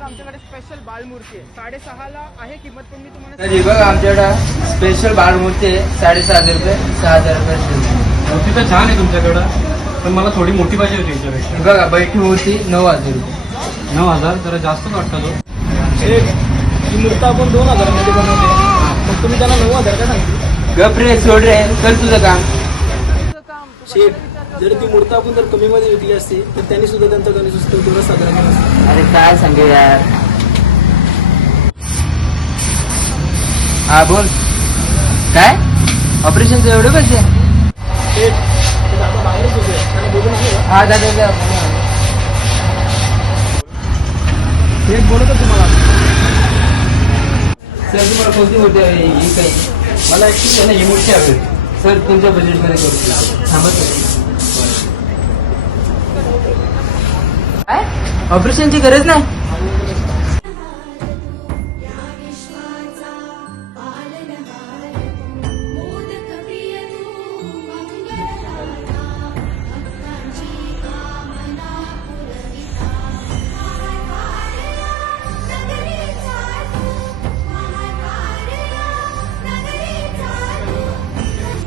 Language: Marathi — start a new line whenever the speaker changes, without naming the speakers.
आमच्याकडे स्पेशल बालमूर्ती आहे 6.5 आहे किंमत, पण मी तुम्हाला
तरी बघ आमच्याकडे स्पेशल बाळमूर्ती आहे 7,500 रुपये 6,000 रुपये.
मूर्ती तर छान आहे तुमच्याकडं, पण मला थोडी मोठी पाहिजे होती याच्यापेक्षा.
बघा बैठी मूर्ती 9,000 रुपये.
9,000 जरा जास्तच वाटतं तो.
ही मूर्त आपण 2,000 मध्ये बनवते, मग तुम्ही त्यांना 9,000 का सांगितलं?
गप रे सोड रे, कर तुझं काम.
शेठ, जर ती मूर्त आपण जर कमी मध्ये विकली असती तर त्यांनी सुद्धा त्यांचा गणेशोत्सव तेवढा साजरा केला असता.
अरे काय सांगे यार. हा बोल. काय ऑपरेशनचे एवढे पैसे?
शेठ, ते दादा बाहेरच होते, त्यांना बोलून आहे का?
हा दादा
शेठ बोलतो तुम्हाला.
सर तुम्हाला कोणती मूर्ती हवी ही काही?
मला ऍक्च्युली त्यांना ही मूर्ती हवी.
सर तुमच्या बजेटमध्ये करू शकतो. थांबा सर. काय ऑपरेशनची गरज नाही?